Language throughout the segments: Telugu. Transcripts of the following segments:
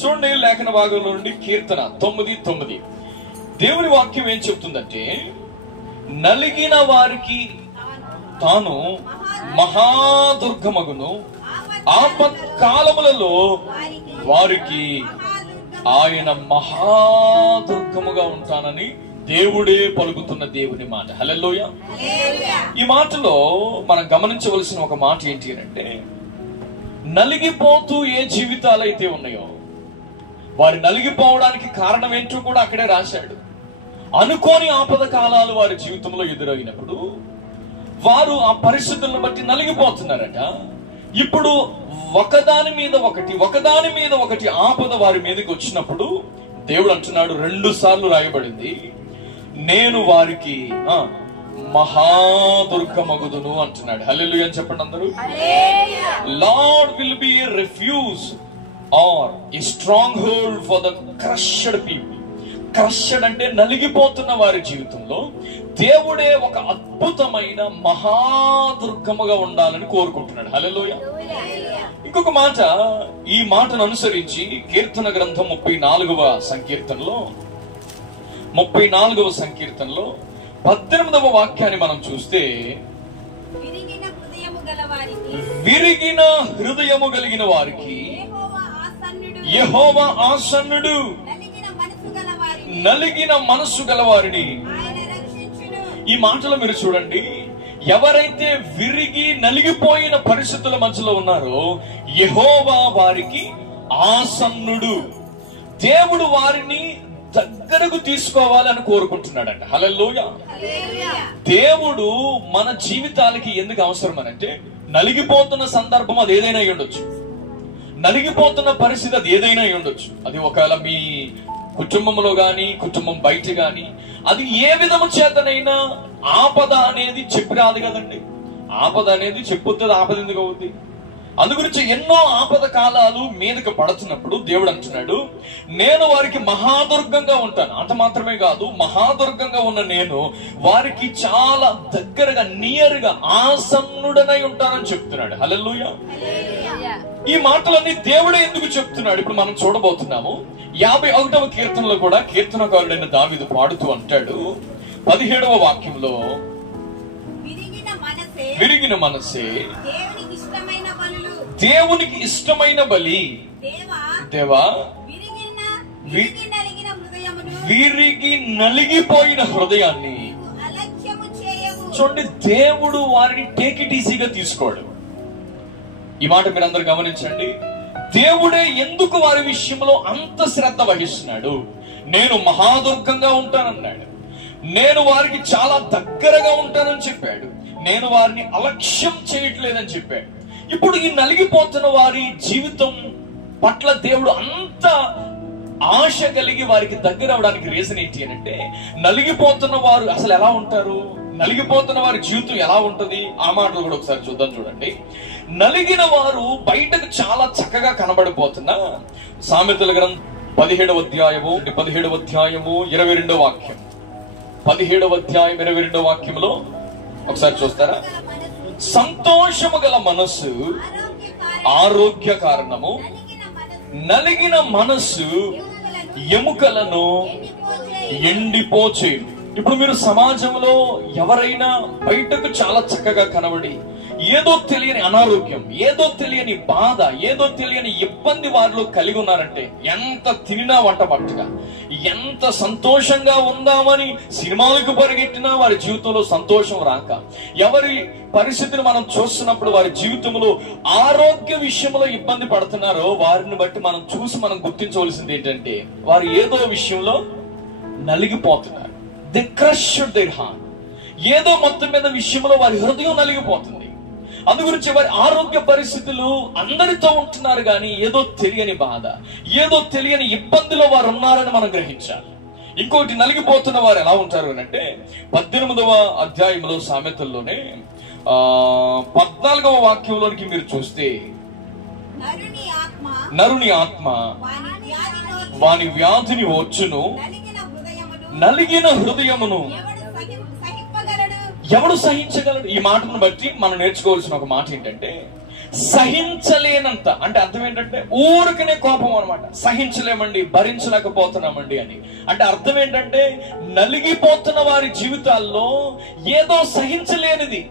చూడండి, లేఖన భాగంలో నుండి కీర్తన 9:9 దేవుని వాక్యం ఏం చెప్తుందంటే, నలిగిన వారికి తాను మహాదుర్గమగును, ఆపత్కాలములలో వారికి ఆయన మహాదుర్గముగా ఉంటానని దేవుడే పలుకుతున్న దేవుని మాట. హల్లెలూయ. ఈ మాటలో మనం గమనించవలసిన ఒక మాట ఏంటి అంటే, నలిగిపోతూ ఏ జీవితాలైతే ఉన్నాయో వారి నలిగిపోవడానికి కారణం ఏంటో కూడా అక్కడే రాశాడు. అనుకోని ఆపద కాలాలు వారి జీవితంలో ఎదురైనప్పుడు వారు ఆ పరిస్థితులను బట్టి నలిగిపోతున్నారట. ఇప్పుడు ఒకదాని మీద ఒకటి ఆపద వారి మీదకి వచ్చినప్పుడు దేవుడు అంటున్నాడు, 2 సార్లు రాయబడింది, నేను వారికి మహాదుర్గమగుదును అంటున్నాడు. హల్లెలూయా అని చెప్పండి అందరూ. Lord will be a refuge or a stronghold for the crushed people. Crushed అంటే నలిగిపోతున్న వారి జీవితంలో దేవుడే ఒక అద్భుతమైన మహాదుర్గముగా ఉండాలని కోరుకుంటున్నాడు. హల్లెలూయా. ఇంకొక మాట, ఈ మాటను అనుసరించి కీర్తన గ్రంథం 34వ సంకీర్తనలో 18వ వాక్యాన్ని మనం చూస్తే, విరిగిన హృదయము కలిగిన వారికి యెహోవా ఆసన్నుడు, నలిగిన మనస్సు గల వారిని. ఈ మాటలో మీరు చూడండి, ఎవరైతే విరిగి నలిగిపోయిన పరిస్థితుల మధ్యలో ఉన్నారో యెహోవా వారికి ఆసన్నుడు. దేవుడు వారిని దగ్గరకు తీసుకోవాలని కోరుకుంటున్నాడంట. హల్లెలూయా. దేవుడు మన జీవితాలకి ఎందుకు అవసరం అనంటే, నలిగిపోతున్న సందర్భం అది ఏదైనా అయి ఉండొచ్చు, నలిగిపోతున్న పరిస్థితి అది ఏదైనా అయి ఉండొచ్చు. అది ఒకవేళ మీ కుటుంబంలో గాని, కుటుంబం బయట గాని, అది ఏ విధము చేతనైనా ఆపద అనేది చెప్పి రాదు కదండి. ఆపద అనేది చెప్పొద్దు, ఆపద ఎందుకు అవుద్ది? అందుగురించి ఎన్నో ఆపద కాలాలు మీదకి పడుతున్నప్పుడు దేవుడు అంటున్నాడు, నేను వారికి మహాదుర్గంగా ఉంటాను. అంత మాత్రమే కాదు, మహాదుర్గంగా ఉన్న నేను వారికి చాలా దగ్గరగా, నియర్గా, ఆసన్నుడనై ఉంటానని చెప్తున్నాడు. హల్లెలూయా. ఈ మాటలన్నీ దేవుడే ఎందుకు చెప్తున్నాడు ఇప్పుడు మనం చూడబోతున్నాము. 51వ కీర్తనలో కూడా కీర్తనకారుడైన దావీదు పాడుతూ అంటాడు, 17వ వాక్యంలో, విరిగిన మనసే దేవునికి ఇష్టమైన బలి. దేవా, విరిగి నలిగిపోయిన హృదయాన్ని చూడండి, దేవుడు వారిని టేక్ ఇట్ ఈజీగా తీసుకోడు. ఈ మాట మీరు అందరు గమనించండి. దేవుడే ఎందుకు వారి విషయంలో అంత శ్రద్ధ వహిస్తున్నాడు? నేను మహాదుర్గంగా ఉంటానన్నాడు, నేను వారికి చాలా దగ్గరగా ఉంటానని చెప్పాడు, నేను వారిని అలక్ష్యం చేయట్లేదని చెప్పాడు. ఇప్పుడు ఈ నలిగిపోతున్న వారి జీవితం పట్ల దేవుడు అంత ఆశ కలిగి వారికి దగ్గర అవడానికి రీజన్ ఏంటి అంటే, నలిగిపోతున్న వారు అసలు ఎలా ఉంటారు, నలిగిపోతున్న వారి జీవితం ఎలా ఉంటది, ఆ మాటలు కూడా ఒకసారి చూద్దాం. చూడండి, నలిగిన వారు బయటకు చాలా చక్కగా కనబడిపోతున్నా, సామెతల గ్రంథం 17వ అధ్యాయము 22వ వాక్యం, 17వ అధ్యాయం 22వ వాక్యంలో ఒకసారి చూస్తారా? సంతోషము గల మనస్సు ఆరోగ్య కారణము, నలిగిన మనస్సు ఎముకలను ఎండిపోచేయు. ఇప్పుడు మీరు సమాజంలో ఎవరైనా బయటకు చాలా చక్కగా కనబడి ఏదో తెలియని అనారోగ్యం, ఏదో తెలియని బాధ, ఏదో తెలియని ఇబ్బంది వారిలో కలిగి ఉన్నారంటే, ఎంత తినినా వంట పట్టుగా, ఎంత సంతోషంగా ఉందామని సినిమాలకు పరిగెట్టినా వారి జీవితంలో సంతోషం రాక, ఎవరి పరిస్థితిని మనం చూస్తున్నప్పుడు వారి జీవితంలో ఆరోగ్య విషయంలో ఇబ్బంది పడుతున్నారో వారిని బట్టి మనం చూసి మనం గుర్తించవలసింది ఏంటంటే, వారు ఏదో విషయంలో నలిగిపోతున్నారు. They crushed their heart. ఏదో మొత్తం మీద విషయంలో వారి హృదయం నలిగిపోతుంది. అందుగురించి వారి ఆరోగ్య పరిస్థితులు అందరితో ఉంటున్నారు కానీ ఏదో తెలియని బాధ, ఏదో తెలియని ఇబ్బందిలో వారు ఉన్నారని మనం గ్రహించాలి. ఇంకోటి, నలిగిపోతున్న వారు ఎలా ఉంటారు అంటే, 18వ అధ్యాయంలో సామెతల్లోనే 14వ వాక్యంలోనికి మీరు చూస్తే, నరుని ఆత్మ వాని వ్యాధిని వచ్చును, నలిగిన హృదయమును ఎవడు సహించగలడు? ఈ మాటను బట్టి మనం నేర్చుకోవాల్సిన ఒక మాట ఏంటంటే, సహించలేనంత, అంటే అర్థం ఏంటంటే ఊరికనే కోపం అనమాట. సహించలేమండి, భరించలేకపోతున్నామండి అని. అంటే అర్థం ఏంటంటే నలిగిపోతున్న వారి జీవితాల్లో ఏదో సహించలేనిది,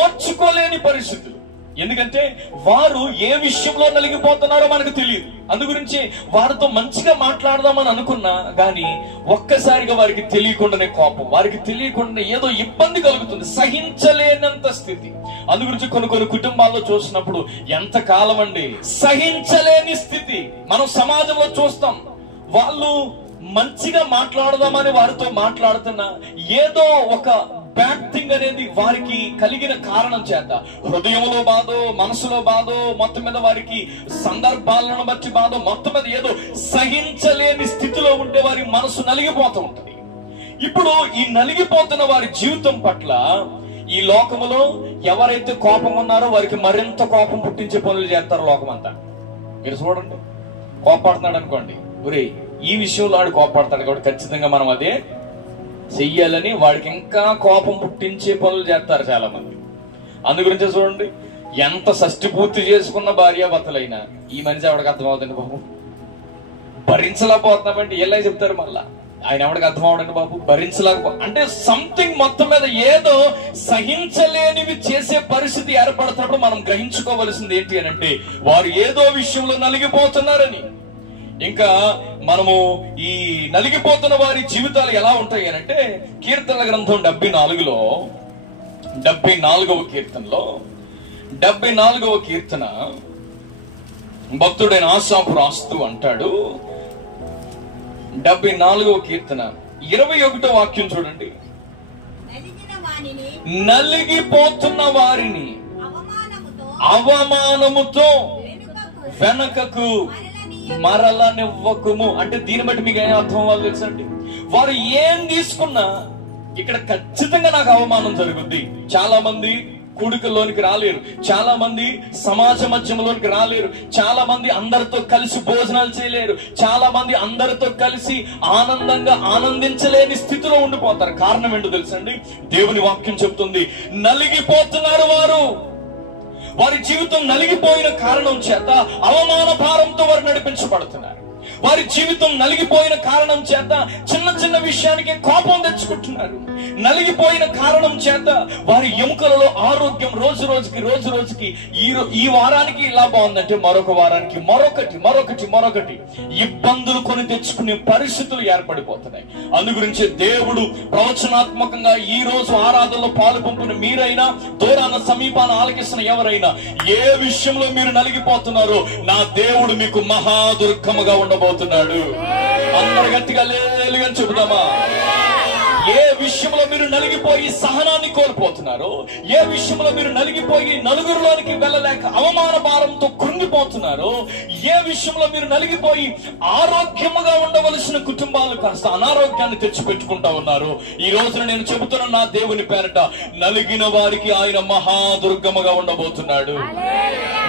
ఓర్చుకోలేని పరిస్థితులు. ఎందుకంటే వారు ఏ విషయంలో నలిగిపోతున్నారో మనకు తెలియదు. అందు గురించి వారితో మంచిగా మాట్లాడదామని అనుకున్నా గాని ఒక్కసారిగా వారికి తెలియకుండానే కోపం, వారికి తెలియకుండానే ఏదో ఇబ్బంది కలుగుతుంది, సహించలేనంత స్థితి. అందు గురించి కొన్ని కుటుంబాల్లో చూసినప్పుడు ఎంత కాలం అండి సహించలేని స్థితి మనం సమాజంలో చూస్తాం. వాళ్ళు మంచిగా మాట్లాడదామని వారితో మాట్లాడుతున్నా ఏదో ఒక బ్యాడ్ థింగ్ అనేది వారికి కలిగిన కారణం చేత హృదయంలో బాధో, మనసులో బాధో, మొత్తం మీద వారికి సందర్భాలను బట్టి బాధో, మొత్తం మీద ఏదో సహించలేని స్థితిలో ఉంటే వారి మనసు నలిగిపోతూ ఉంటుంది. ఇప్పుడు ఈ నలిగిపోతున్న వారి జీవితం పట్ల ఈ లోకములో ఎవరైతే కోపం ఉన్నారో వారికి మరింత కోపం పుట్టించే పనులు చేస్తారు లోకమంతా. మీరు చూడండి, కోపడుతున్నాడు అనుకోండి, ఒరే ఈ విషయంలో ఆడు కోపడతాడు కాబట్టి ఖచ్చితంగా మనం అదే చెయ్యాలని వాడికి ఇంకా కోపం పుట్టించే పనులు చేస్తారు చాలా మంది. అందు గురించి చూడండి, ఎంత షష్టి పూర్తి చేసుకున్న భార్యాభర్తలైనా ఈ మనిషి ఎవడికి అర్థమవుతుంది బాబు, భరించలేకపోతున్నామంటే ఎలా చెప్తారు మళ్ళా, ఆయన ఎవడికి అర్థం అవడండి బాబు, అంటే సంథింగ్ మొత్తం మీద ఏదో సహించలేనివి చేసే పరిస్థితి ఏర్పడుతున్నప్పుడు మనం గ్రహించుకోవలసింది ఏంటి అని అంటే వారు ఏదో విషయంలో నలిగిపోతున్నారని. ఇంకా మనము ఈ నలిగిపోతున్న వారి జీవితాలు ఎలా ఉంటాయి అని అంటే కీర్తనల గ్రంథం 74లో 74వ కీర్తనలో 74వ కీర్తన భక్తుడైన ఆసాపు రాస్తూ అంటాడు. 74వ కీర్తన 21వ వాక్యం చూడండి. నలిగిపోతున్న వారిని అవమానముతో వెనకకు మరలనివ్వకుము. అంటే దీన్ని బట్టి మీకు ఏం అర్థం అవ్వాలి తెలుసండి, వారు ఏం తీసుకున్నా ఇక్కడ ఖచ్చితంగా నాకు అవమానం జరుగుద్ది. చాలా మంది కూడికల్లోనికి రాలేరు, చాలా మంది సమాజ మధ్యంలోనికి రాలేరు, చాలా మంది అందరితో కలిసి భోజనాలు చేయలేరు, చాలా మంది అందరితో కలిసి ఆనందంగా ఆనందించలేని స్థితిలో ఉండిపోతారు. కారణం ఏంటో తెలుసండి, దేవుని వాక్యం చెప్తుంది నలిగిపోతున్నారు వారు. వారి జీవితం నలిగిపోయిన కారణం చేత అవమాన భారంతో వారు నడిపించబడుతున్నారు. వారి జీవితం నలిగిపోయిన కారణం చేత చిన్న చిన్న విషయానికి కోపం తెచ్చుకుంటున్నారు. నలిగిపోయిన కారణం చేత వారి ఎముకలలో ఆరోగ్యం రోజు రోజుకి ఈ వారానికి ఇలా బాగుందంటే మరొక వారానికి మరొకటి ఇబ్బందులు కొని తెచ్చుకునే పరిస్థితులు ఏర్పడిపోతున్నాయి. అందు గురించి దేవుడు ప్రవచనాత్మకంగా ఈ రోజు ఆరాధనలో పాలు పంపిన మీరైనా, దూరాన సమీపాన ఆలకిస్తున్న ఎవరైనా, ఏ విషయంలో మీరు నలిగిపోతున్నారో నా దేవుడు మీకు మహాదుర్గముగా ఉండబోతున్నాడు. అందరు గట్టిగా లేలుగా చెబుదామా? ఏ విషయంలో మీరు నలిగిపోయి సహనాన్ని కోల్పోతున్నారో, ఏ విషయంలో మీరు నలిగిపోయి నలుగురిలోనికి వెళ్ళలేక అవమాన భారంతో కృంగిపోతున్నారో, ఏ విషయంలో మీరు నలిగిపోయి ఆరోగ్యముగా ఉండవలసిన కుటుంబాలు కాస్త అనారోగ్యాన్ని తెచ్చిపెట్టుకుంటా ఉన్నారు, ఈ రోజున నేను చెబుతున్న నా దేవుని పేరట నలిగిన వారికి ఆయన మహాదుర్గముగా ఉండబోతున్నాడు.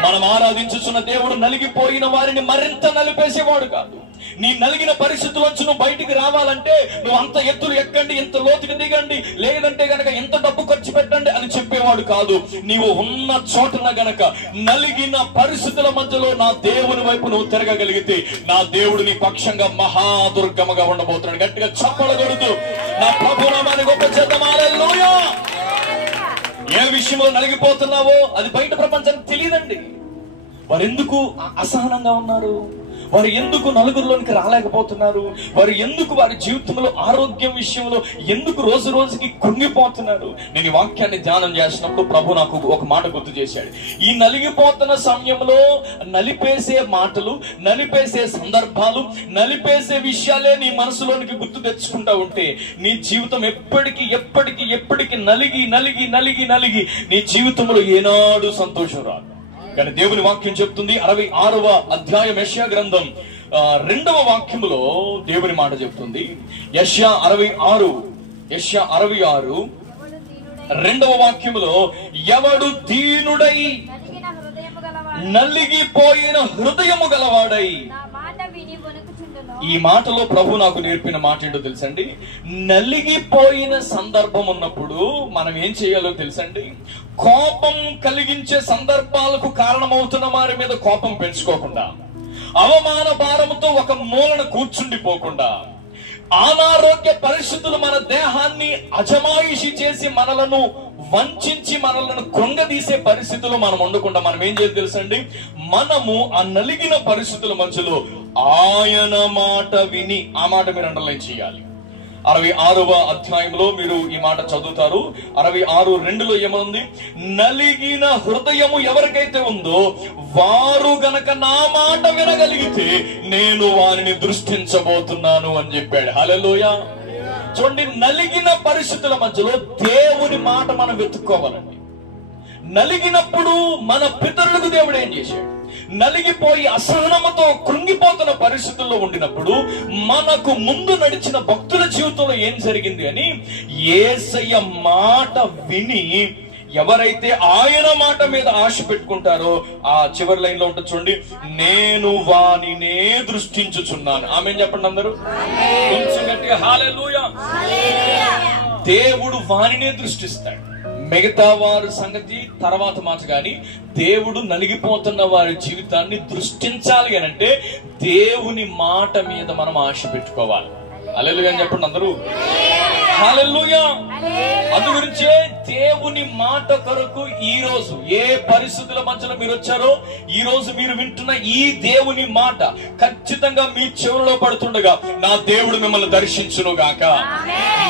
మనం ఆరాధించుచున్న దేవుడు నలిగిపోయిన వారిని మరింత నలిపేసేవాడు కాదు. నీ నలిగిన పరిస్థితుల్లోంచి నువ్వు బయటికి రావాలంటే నువ్వు అంత ఎత్తులు ఎక్కండి, ఇంత లోతుకి దిగండి, లేదంటే గనక ఎంత డబ్బు ఖర్చు పెట్టండి అని చెప్పేవాడు కాదు. నీవు ఉన్న చోటున గనక నలిగిన పరిస్థితుల మధ్యలో నా దేవుని వైపు నువ్వు తిరగగలిగితే నా దేవుడు నీ పక్షంగా మహాదుర్గముగా ఉండబోతున్నాడు. గట్టిగా చప్పలగొడుతూ నా ప్రభునామాన్ని గొప్ప చేద్దాం. హల్లెలూయా. ఏ విషయంలో నలిగిపోతున్నావో అది బయట ప్రపంచానికి తెలియదండి. వారు ఎందుకు అసహనంగా ఉన్నారు, వారు ఎందుకు నలుగురిలోనికి రాలేకపోతున్నారు, వారు ఎందుకు వారి జీవితంలో ఆరోగ్యం విషయంలో ఎందుకు రోజు రోజుకి కృంగిపోతున్నారు. నేను ఈ వాక్యాన్ని ధ్యానం చేసినప్పుడు ప్రభు నాకు ఒక మాట గుర్తు చేశాడు. ఈ నలిగిపోతున్న సమయంలో నలిపేసే మాటలు, నలిపేసే సందర్భాలు, నలిపేసే విషయాలే నీ మనసులోనికి గుర్తు తెచ్చుకుంటా ఉంటే నీ జీవితం ఎప్పటికీ నలిగి నీ జీవితంలో ఏనాడు సంతోషం రాదు. కానీ దేవుని వాక్యం చెప్తుంది 66వ అధ్యాయం యెషయా గ్రంథం 2వ వాక్యములో దేవుని మాట చెప్తుంది. యెషయా 66 2వ వాక్యములో ఎవడు దీనుడై నలిగిపోయిన హృదయము గలవాడై ఈ మాటలో ప్రభు నాకు నేర్పిన మాట ఏంటో తెలుసండి, నలిగిపోయిన సందర్భం ఉన్నప్పుడు మనం ఏం చేయాలో తెలుసండి, కోపం కలిగించే సందర్భాలకు కారణమవుతున్న వారి మీద కోపం పెంచుకోకుండా, అవమాన భారంతో ఒక మూలన కూర్చుండిపోకుండా, అనారోగ్య పరిస్థితులు మన దేహాన్ని అజమాయిషి చేసి మనలను వంచి మనలను కృంగదీసే పరిస్థితుల్లో మనం ఉండకుండా మనం ఏం చేయాలి తెలుసండి, మనము ఆ నలిగిన పరిస్థితుల మధ్యలో ఆయన మాట విని, ఆ మాట మీరు అండర్లైన్ చేయాలి. 66వ అధ్యాయంలో మీరు ఈ మాట చదువుతారు. 66:2 ఏముంది, నలిగిన హృదయము ఎవరికైతే ఉందో వారు గనక నా మాట వినగలిగితే నేను వారిని దృష్టించబోతున్నాను అని చెప్పాడు. హల్లెలూయా. చూడండి, నలిగిన పరిస్థితుల మధ్యలో దేవుని మాట మనం వెతుక్కోవాలండి. నలిగినప్పుడు మన పితరులకు దేవుడు ఏం చేశాడు, నలిగిపోయి అసహనముతో కృంగిపోతున్న పరిస్థితుల్లో ఉండినప్పుడు మనకు ముందు నడిచిన భక్తుల జీవితంలో ఏం జరిగింది అని యేసయ్య మాట విని ఎవరైతే ఆయన మాట మీద ఆశ పెట్టుకుంటారో, ఆ చివరి లైన్ లో ఉంటుంది చూడండి, నేను వానినే దృష్టించుచున్నాను. ఆమేన్ చెప్పండి అందరూ కొంచెం గట్టిగా. హల్లెలూయా. దేవుడు వానినే దృష్టిస్తాడు. మిగతా వారి సంగతి తర్వాత మాట, కానీ దేవుడు నలిగిపోతున్న వారి జీవితాన్ని దృష్టించాలి అని అంటే దేవుని మాట మీద మనం ఆశ పెట్టుకోవాలి. హల్లెలూయా అని చెప్పండి అందరూ. హల్లెలూయా. అందు గురించే దేవుని మాట కొరకు ఈ రోజు ఏ పరిస్థితుల మధ్యలో మీరు వచ్చారో, ఈ రోజు మీరు వింటున్న ఈ దేవుని మాట ఖచ్చితంగా మీ చెవులలో పడుతుండగా నా దేవుడు మిమ్మల్ని దర్శించును గాక.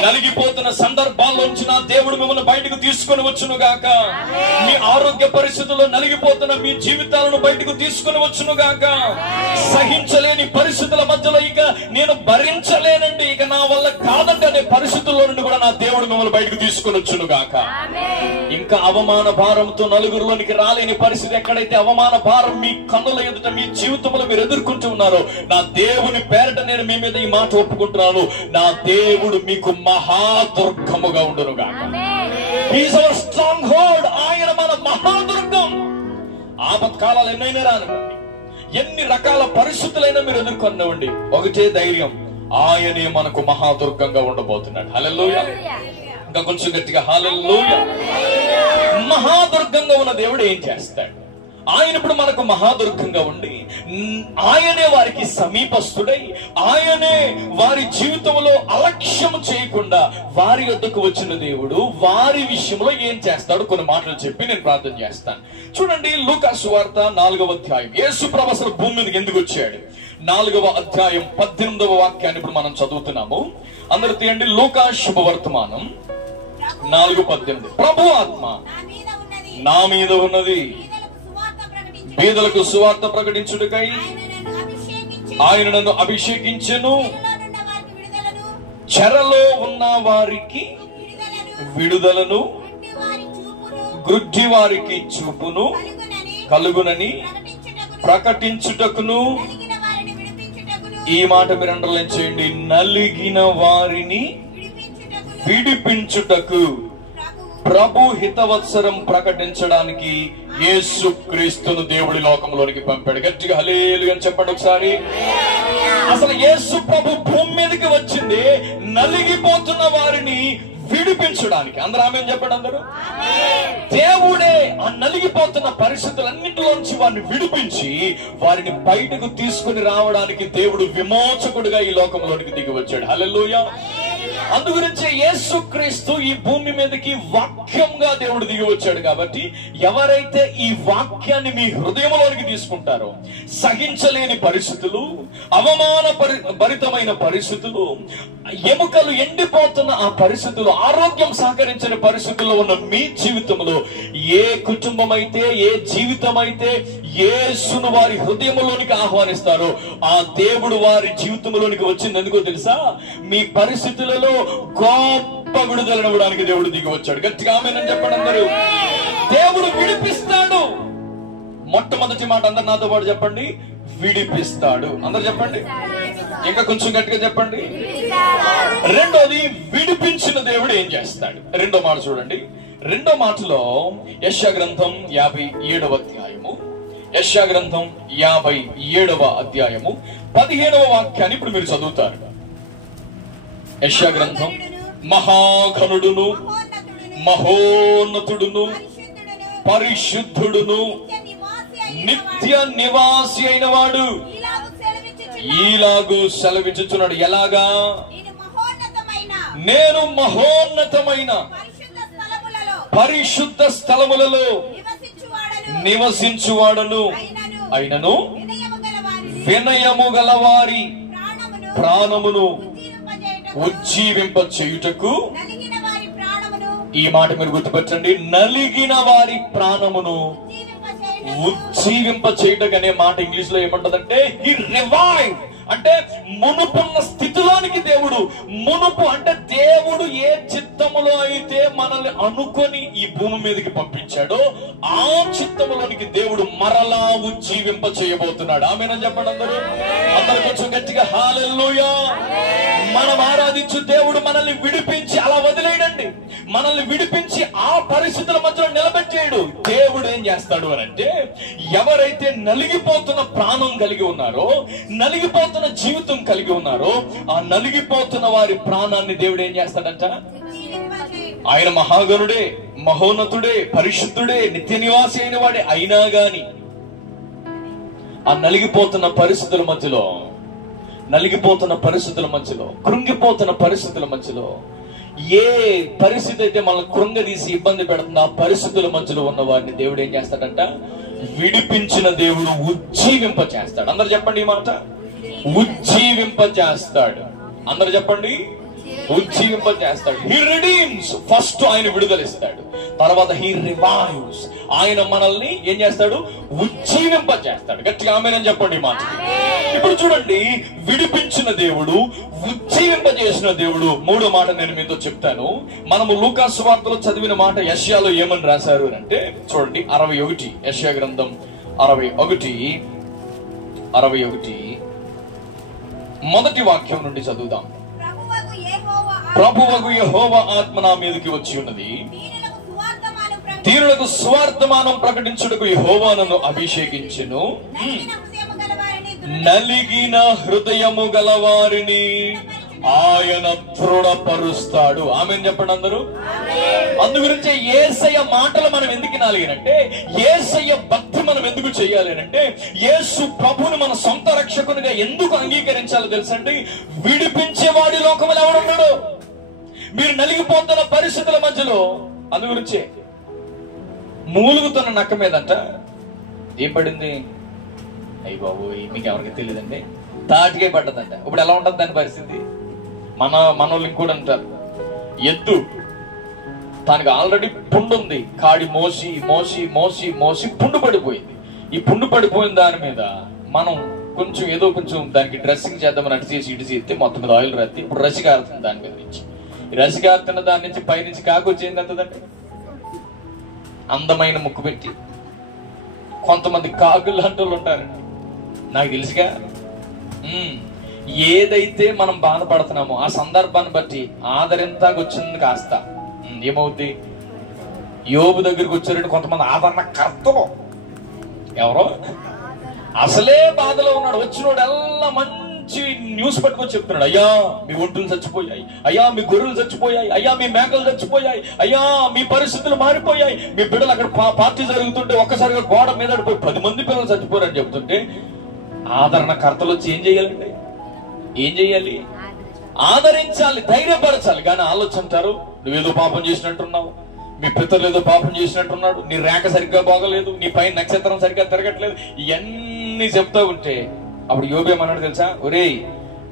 నలిగిపోతున్న సందర్భాల్లోంచి నా దేవుడు మిమ్మల్ని బయటకు తీసుకొని వచ్చును గాక. మీ ఆరోగ్య పరిస్థితుల్లో నలిగిపోతున్న మీ జీవితాలను బయటకు తీసుకొని వచ్చును గాక. సహించలేని పరిస్థితుల మధ్యలో ఇక నేను భరించలేనండి, ఇక నా వల్ల కాదండి అనే పరిస్థితుల్లో నుండి కూడా నా దేవుడు మిమ్మల్ని బయటకు తీసుకొని వచ్చును గాక. ఇంకా అవమాన భారంతో నలుగురిలోనికి రాలేని పరిస్థితి, ఎక్కడైతే అవమాన భారం మీ కన్నుల ఎదుట మీ జీవితంలో మీరు ఎదుర్కొంటూ ఉన్నారో, నా దేవుని పేరట నేను మీ మీద ఈ మాట ఒప్పుకుంటున్నాను, నా దేవుడు మీకు మహాదుర్గముగా ఉండును గాక. He's hour strong hold. ఆయన మన మహాదుర్గం. ఆపత్కాలాలు ఎన్నైనా రానివ్వండి, ఎన్ని రకాల పరిస్థితులైనా మీరు ఎదుర్కొనివ్వండి, ఒకటే ధైర్యం, ఆయనే మనకు మహాదుర్గంగా ఉండబోతున్నాడు. హల్లెలూయా. ఇంకా కొంచెం గట్టిగా హల్లెలూయా. మహాదుర్గంగా ఉన్న దేవుడు ఏం చేస్తాడు? ఆయన ఇప్పుడు మనకు మహాదుర్గంగా ఉండి ఆయనే వారికి సమీపస్తుడై, ఆయనే వారి జీవితంలో అలక్ష్యం చేయకుండా వారి వద్దకు వచ్చిన దేవుడు వారి విషయంలో ఏం చేస్తాడు కొన్ని మాటలు చెప్పి నేను ప్రార్థన చేస్తాను. చూడండి, లూకా సువార్త 4వ అధ్యాయం. యేసు ప్రభు అసలు భూమి మీదకి ఎందుకు వచ్చాడు? 4వ అధ్యాయం 18వ వాక్యాన్ని ఇప్పుడు మనం చదువుతున్నాము. అందరూ తీయండి. లూకా శుభవర్తమానం 4:18. ప్రభు ఆత్మ నా మీద ఉన్నది, పేదలకు సువార్త ప్రకటించుటకై ఆయన నన్ను అభిషేకించెను, చెరలో ఉన్న వారికి విడుదలను, గ్రుడ్డి వారికి చూపును కలుగునని ప్రకటించుటకును. ఈ మాట మీరు అండర్లైన్ చేయండి, నలిగిన వారిని విడిపించుటకు ప్రభు హితవత్సరం ప్రకటించడానికి యేసు క్రీస్తును దేవుడి లోకంలోనికి పంపాడు. గట్టిగా హల్లెలూయా అని చెప్పండి ఒకసారి. అసలు యేసు ప్రభు భూమి మీదకి వచ్చింది నలిగిపోతున్న వారిని విడిపించడానికి. అందరూ ఆమేన్ చెప్పండి అందరూ. దేవుడే ఆ నలిగిపోతున్న పరిస్థితులన్నింటిలోంచి వారిని విడిపించి వారిని బయటకు తీసుకుని రావడానికి దేవుడు విమోచకుడుగా ఈ లోకంలోనికి దిగి వచ్చాడు. హల్లెలూయా. అందుగురించి యేసు క్రీస్తు ఈ భూమి మీదకి వాక్యంగా దేవుడు దిగి వచ్చాడు. కాబట్టి ఎవరైతే ఈ వాక్యాన్ని మీ హృదయంలోనికి తీసుకుంటారో, సహించలేని పరిస్థితులు, అవమాన భరితమైన పరిస్థితులు, ఎముకలు ఎండిపోతున్న ఆ పరిస్థితులు, ఆరోగ్యం సహకరించని పరిస్థితుల్లో ఉన్న మీ జీవితంలో ఏ కుటుంబం అయితే, ఏ జీవితం అయితే యేసును వారి హృదయంలోనికి ఆహ్వానిస్తారో ఆ దేవుడు వారి జీవితంలోనికి వచ్చింది ఎందుకో తెలుసా? మీ పరిస్థితులలో గొప్ప విడుదలనివ్వడానికి దేవుడు దిగి వచ్చాడు. గట్టిగా ఆమేన్ అని చెప్పండి అందరూ. దేవుడు విడిపిస్తాడు. మొట్టమొదటి మాట అందరు నాతో పాటు చెప్పండి, విడిపిస్తాడు. అందరు చెప్పండి, ఇంకా కొంచెం గట్టిగా చెప్పండి. రెండోది, విడిపించిన దేవుడు ఏం చేస్తాడు? రెండో మాట చూడండి. రెండో మాటలో యెషయా గ్రంథం 57వ అధ్యాయము యెషయా గ్రంథం 57వ అధ్యాయము 15వ వాక్యాన్ని ఇప్పుడు మీరు చదువుతారు. యెషయా గ్రంథం మహాఘనుడును మహోన్నతుడును పరిశుద్ధుడును నిత్య నివాసి అయిన వాడు ఈలాగు సెలవిచ్చుచున్నాడు. ఎలాగా? నేను మహోన్నతమైన పరిశుద్ధ స్థలములలో నివసించువాడను అయినను వినయము గలవారి ప్రాణమును ఉజ్జీవింప చేయుటకు, ఈ మాట మీరు గుర్తుపెట్టండి, నలిగిన వారి ప్రాణమును ఉజ్జీవింప చేయుటకు అనే మాట ఇంగ్లీష్ లో ఏమంటదంటే హి రివైవ్, అంటే మునుపున్న స్థితిలోనికి దేవుడు, మునుపు అంటే దేవుడు ఏ చిత్తములో అయితే మనల్ని అనుకొని ఈ భూమి మీదకి పంపించాడో ఆ చిత్తములోనికి దేవుడు మరలా ఉజ్జీవింప చేయబోతున్నాడు. ఆమేనని చెప్పండి అందరూ. అందరూ కొంచెం గట్టిగా హల్లెలూయా. మనం ఆరాధించు దేవుడు మనల్ని విడిపించి అలా వదిలేయండి, మనల్ని విడిపించి ఆ పరిస్థితుల మధ్యలో నిలబెట్టేయడు. దేవుడు ఏం చేస్తాడు అని అంటే, ఎవరైతే నలిగిపోతున్న ప్రాణం కలిగి ఉన్నారో, నలిగిపోతున్న జీవితం కలిగి ఉన్నారో, ఆ నలిగిపోతున్న వారి ప్రాణాన్ని దేవుడు ఏం చేస్తాడంట? ఆయన మహాగణుడే, మహోన్నతుడే, పరిశుద్ధుడే, నిత్య నివాసి అయిన వాడే అయినా గాని ఆ నలిగిపోతున్న పరిస్థితుల మధ్యలో, నలిగిపోతున్న పరిస్థితుల మధ్యలో, కృంగిపోతున్న పరిస్థితుల మధ్యలో, ఏ పరిస్థితి అయితే మనల్ని కృంగదీసి ఇబ్బంది పెడుతుందో ఆ పరిస్థితుల మధ్యలో ఉన్న వారిని దేవుడు ఏం చేస్తాడంట? విడిపించిన దేవుడు ఉజ్జీవింప చేస్తాడు. అందరు చెప్పండి ఈ మాట, ఉజ్జీవింప చేస్తాడు. అందరు చెప్పండి, ఉజ్జీవింప చేస్తాడు. హీ రిడీమ్స్, ఫస్ట్ ఆయన విడుదలిస్తాడు, తర్వాత హీ రివైవ్స్, ఆయన మనల్ని ఏం చేస్తాడు? ఉజ్జీవింప చేస్తాడు. గట్టిగా ఆమేనని చెప్పండి మాట. ఇప్పుడు చూడండి, విడిపించిన దేవుడు, ఉజ్జీవింప చేసిన దేవుడు. మూడో మాట నేను మీతో చెప్తాను. మనము లూకా సువార్తలో చదివిన మాట యెషయాలో ఏమని రాశారు అంటే చూడండి, 61 యెషయా గ్రంథం 61 మొదటి వాక్యం నుండి చదువుదాం. ప్రభువగు యెహోవా ఆత్మ నా మీదకి వచ్చి ఉన్నది, దీనులకు సువార్తమానం ప్రకటించుటకు యెహోవా నన్ను అభిషేకించెను, నలిగిన హృదయము గలవారిని ఆయన దృఢపరుస్తాడు. ఆమేన్ చెప్పండి అందరూ. అందు గురించి యేసయ్య మాటలు మనం ఎందుకు వినాలి, యేసయ్య భక్తి మనం ఎందుకు చేయాలి అంటే, యేసు ప్రభువుని మన సొంత రక్షకునిగా ఎందుకు అంగీకరించాలో తెలుసండి? విడిపించేవాడి లోకములు ఎవడున్నాడు? మీరు నలిగిపోతున్న పరిస్థితుల మధ్యలో, అందు గురించే మూలుగుతున్న నక్క మీదంట ఏం పడింది? అయ్యి బాబు, మీకు ఎవరికి తెలియదండి, తాటికే పడ్డదంట. ఇప్పుడు ఎలా ఉంటుంది దాని పరిస్థితి? మనోళ్ళు ఇంకోటి అంటారు, ఎద్దు తనకి ఆల్రెడీ పుండు ఉంది, కాడి మోసి మోసి మోసి మోసి పుండు పడిపోయింది. ఈ పుండు పడిపోయిన దాని మీద మనం కొంచెం ఏదో కొంచెం దానికి డ్రెస్సింగ్ చేద్దామని అటు చేసి ఇటు చేస్తే మొత్తం మీద ఆయిల్ రాత్తి ఇప్పుడు రసి కారుతుంది దాని మీద నుంచి. ఈ రసి కారుతున్న దాని నుంచి పైనుంచి కాకు వచ్చేది ఎంతదండి? అందమైన ముక్కు పెట్టి కొంతమంది కాకులు లాంటి వాళ్ళు ఉంటారండి, నాకు తెలుసుగా. ఏదైతే మనం బాధపడుతున్నామో ఆ సందర్భాన్ని బట్టి ఆదరింతాకు వచ్చింది కాస్త ఏమవుద్ది? యోబు దగ్గరికి వచ్చారంటే కొంతమంది ఆదరణ కర్తలు, ఎవరో అసలే బాధలో ఉన్నాడు, వచ్చినోడు ఎలా మంచి న్యూస్ పట్టుకొని చెప్తున్నాడు, అయ్యా మీ ఒంటులు చచ్చిపోయాయి, అయ్యా మీ గొర్రెలు చచ్చిపోయాయి, అయ్యా మీ మేకలు చచ్చిపోయాయి, అయ్యా మీ పరిస్థితులు మారిపోయాయి, మీ బిడ్డలు అక్కడ పార్టీ జరుగుతుంటే ఒక్కసారిగా గోడ మీద పడిపోయి 10 మంది పిల్లలు చచ్చిపోయారని చెప్తుంటే ఆదరణ కర్తలు వచ్చి ఏం చేయాలండి? ఏం చెయ్యాలి? ఆదరించాలి, ధైర్యపరచాలి. కానీ ఆలోచంటారు, నువ్వేదో పాపం చేసినట్టున్నావు, మీ పితరులు ఏదో పాపం చేసినట్టున్నాడు, నీ రేఖ సరిగ్గా బాగలేదు, నీ పైన నక్షత్రం సరిగ్గా తిరగట్లేదు, ఇవన్నీ చెప్తా ఉంటే అప్పుడు యోబు ఏమన్నాడు తెలుసా? ఒరేయ్,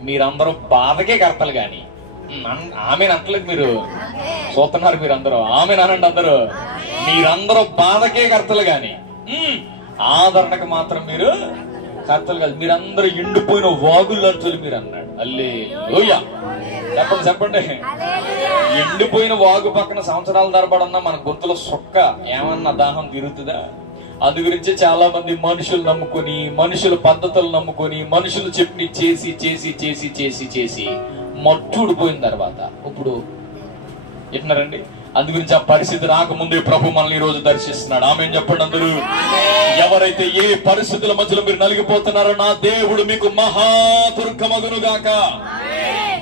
మీరందరూ బాధకే కర్తలు గాని ఆమెను అంటలేదు, మీరు చూస్తున్నారు, మీరందరూ ఆమెను అనండి అందరూ, మీరందరూ బాధకే కర్తలు గాని ఆదరణకు మాత్రం మీరు కర్తలు కాదు, మీరందరూ ఎండిపోయిన వాగుల్లాంటి మీరు అన్నాడు. హల్లెలూయా. చెప్పండి చెప్పండి. ఎండిపోయిన వాగు పక్కన సంవత్సరాల తరబడన్నా మన గొంతులో సొక్క ఏమన్నా దాహం తీరుతుందా? అందు గురించి చాలా మంది మనుషులు నమ్ముకొని, మనుషుల పద్ధతులు నమ్ముకొని, మనుషులు చెప్పి చేసి చేసి చేసి చేసి చేసి మట్టుడిపోయిన తర్వాత ఇప్పుడు ఎట్టినారండి అందుగురించి ఆ పరిస్థితి రాకముందే ప్రభు మనల్ని ఈ రోజు దర్శిస్తున్నాడు. ఆమేన్ చెప్పండి అందరూ. ఎవరైతే ఏ పరిస్థితుల మధ్యలో మీరు నలిగిపోతున్నారో నా దేవుడు మీకు మహాదుర్గమగునుగాక.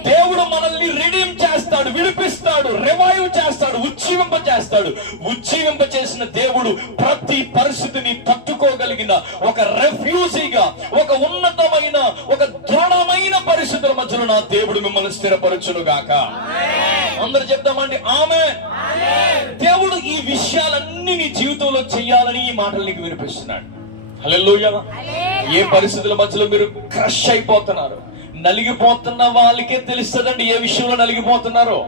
దేవుడు మనల్ని రిడీమ్ చేస్తాడు, విడిపిస్తాడు, రివైవ్ చేస్తాడు, ఉజ్జీవింప చేస్తాడు. ఉజ్జీవింప చేసిన దేవుడు ప్రతి పరిస్థితిని తట్టుకోగలిగిన ఒక రెఫ్యూజీగా, ఒక ఉన్నతమైన, ఒక దృఢమైన పరిస్థితుల మధ్యలో నా దేవుడు మిమ్మల్ని స్థిరపరచునుగాక. అందరూ చెప్తామండి ఆమేన్. దేవుడు ఈ విషయాలన్నీ నీ జీవితంలో చెయ్యాలని ఈ మాటలు నీకు వినిపిస్తున్నాడు. హల్లెలూయా. ఏ పరిస్థితుల మధ్యలో మీరు క్రష్ అయిపోతున్నారు, నలిగిపోతున్న వాళ్ళకే తెలుస్తుందండి ఏ విషయంలో నలిగిపోతున్నారో.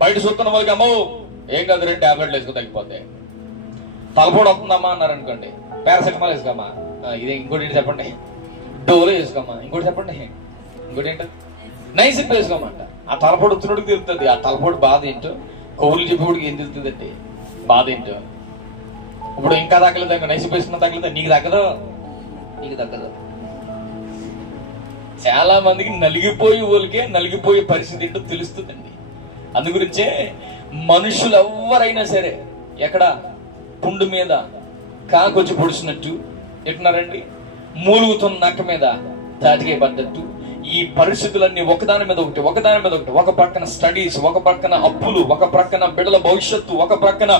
బయట చూస్తున్న వాళ్ళకి అమ్మో ఏం కాదు, 2 టాబ్లెట్లు వేసుకో తగ్గిపోతాయి. తలపోటు వస్తుందమ్మా అన్నారు అనుకోండి, పారాసెటమాల్ వేసుకోమ్మా. ఇది ఇంకోటి ఏంటి చెప్పండి, డోలో వేసుకోమ్మా. ఇంకోటి చెప్పండి, ఇంకోటి ఏంటో నైసిప్ వేసుకోమంట. ఆ తలపోటు వచ్చినోడికి తెలుస్తుంది ఆ తలపోటు బాధ ఏంటో. కౌలు చెప్పేవాడికి ఏం తెలుస్తుందండి బాధ ఏంటో. ఇప్పుడు ఇంకా తగ్గలేదు, నైసిప్ వేసుకున్న తగ్గలేదు, నీకు తగ్గదు, నీకు తగ్గదు. చాలా మందికి నలిగిపోయే వాళ్ళకే నలిగిపోయే పరిస్థితి ఏంటో తెలుస్తుందండి. అందు గురించే మనుషులు ఎవరైనా సరే ఎక్కడ పుండు మీద కాకొచ్చి పొడిచినట్టు ఎట్టున్నారండి, మూలుగుతున్న నక్క మీద తాటికే పడ్డట్టు ఈ పరిస్థితులన్నీ ఒకదాని మీద ఒకటి, ఒకదాని మీద ఒకటి. ఒక ప్రక్కన స్టడీస్, ఒక ప్రక్కన అప్పులు, ఒక ప్రక్కన బిడ్డల భవిష్యత్తు, ఒక ప్రక్కన